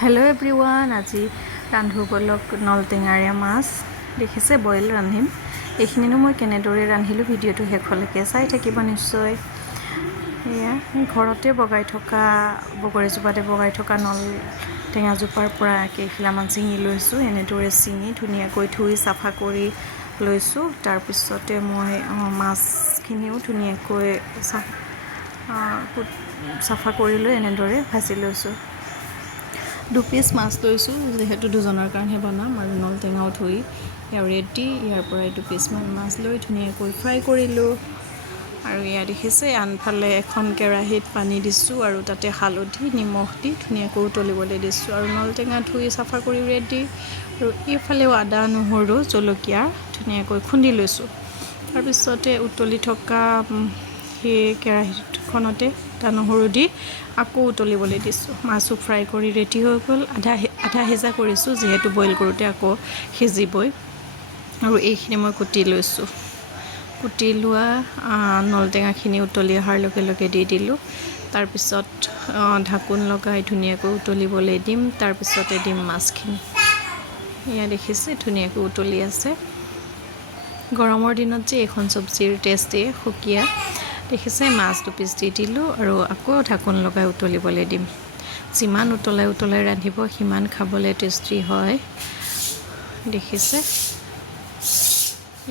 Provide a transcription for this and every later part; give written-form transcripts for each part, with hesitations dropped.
Hello' everyone, আজি ৰান্ধো বলক নলটেঙাৰে মাছ। দেখিছে বইল ৰান্ধিম। এইখিনিনো মই কেনেদৰে ৰান্ধিলোঁ ভিডিঅ'টো শেষলৈকে চাই থাকিব নিশ্চয়। এয়া ঘৰতে বগৰীজোপাতে বগাই থকা নলটেঙাজোপাৰ পৰা কেইখিলামান ছিঙি লৈছোঁ। এনেদৰে ছিঙি ধুনীয়াকৈ ধুই চাফা কৰি লৈছোঁ। তাৰপিছতে মই মাছখিনিও ধুনীয়াকৈ চাফা কৰি লৈ এনেদৰে ভাজি লৈছোঁ। 2 পিচ মাছ লৈছোঁ, যিহেতু দুজনৰ কাৰণে বনাম, আৰু নলটেঙাও ধুই ৰেডি। ইয়াৰ পৰাই 2 পিচমান মাছ লৈ ধুনীয়াকৈ ফ্ৰাই কৰিলোঁ। আৰু ইয়াত দেখিছে আনফালে এখন কেৰাহীত পানী দিছোঁ আৰু তাতে হালধি নিমখ দি ধুনীয়াকৈ উতলিবলৈ দিছোঁ। আৰু নলটেঙা ধুই চাফা কৰি ৰেডি। আৰু এইফালেও আদা নহৰু জলকীয়া ধুনীয়াকৈ খুন্দি লৈছোঁ। তাৰপিছতে উতলি থকা সেই কেৰাহীখনতে আদা নহৰু দি আকৌ উতলিবলৈ দিছোঁ। মাছো ফ্ৰাই কৰি ৰেডি হৈ গ'ল। আধা সিজা কৰিছোঁ, যিহেতু বইল কৰোঁতে আকৌ সিজিবই। আৰু এইখিনি মই কুটি লৈছোঁ। কুটি লোৱা নলটেঙাখিনি উতলি অহাৰ লগে লগে দি দিলোঁ। তাৰপিছত ঢাকোন লগাই ধুনীয়াকৈ উতলিবলৈ দিম। তাৰপিছতে দিম মাছখিনি। এয়া দেখিছে ধুনীয়াকৈ উতলি আছে। গৰমৰ দিনত যে এইখন চব্জিৰ টেষ্টেই সুকীয়া। দেখিছে মাছ 2 পিচ দি দিলোঁ আৰু আকৌ ঢাকোন লগাই উতলিবলৈ দিম। যিমান উতলাই ৰান্ধিব সিমান খাবলৈ টেষ্টি হয়। দেখিছে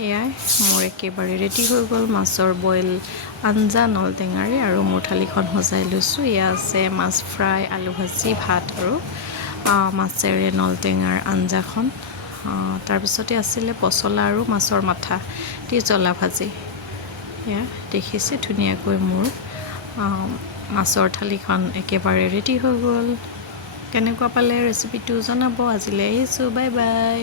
এয়াই মোৰ একেবাৰে ৰেডি হৈ গ'ল মাছৰ বইল আঞ্জা নলটেঙাৰে। আৰু মোৰ থালিখন সজাই লৈছোঁ। এয়া আছে মাছ ফ্ৰাই, আলু ভাজি, ভাত আৰু মাছেৰে নলটেঙাৰ আঞ্জাখন। তাৰপিছতে আছিলে পচলা আৰু মাছৰ মাথা দি জ্বলা ভাজি। এয়া দেখিছে ধুনীয়াকৈ মোৰ মাছৰ থালিখন একেবাৰে ৰেডি হৈ গ'ল। কেনেকুৱা পালে ৰেচিপিটো জনাব। আজিলৈ আহিছোঁ, বাই বাই।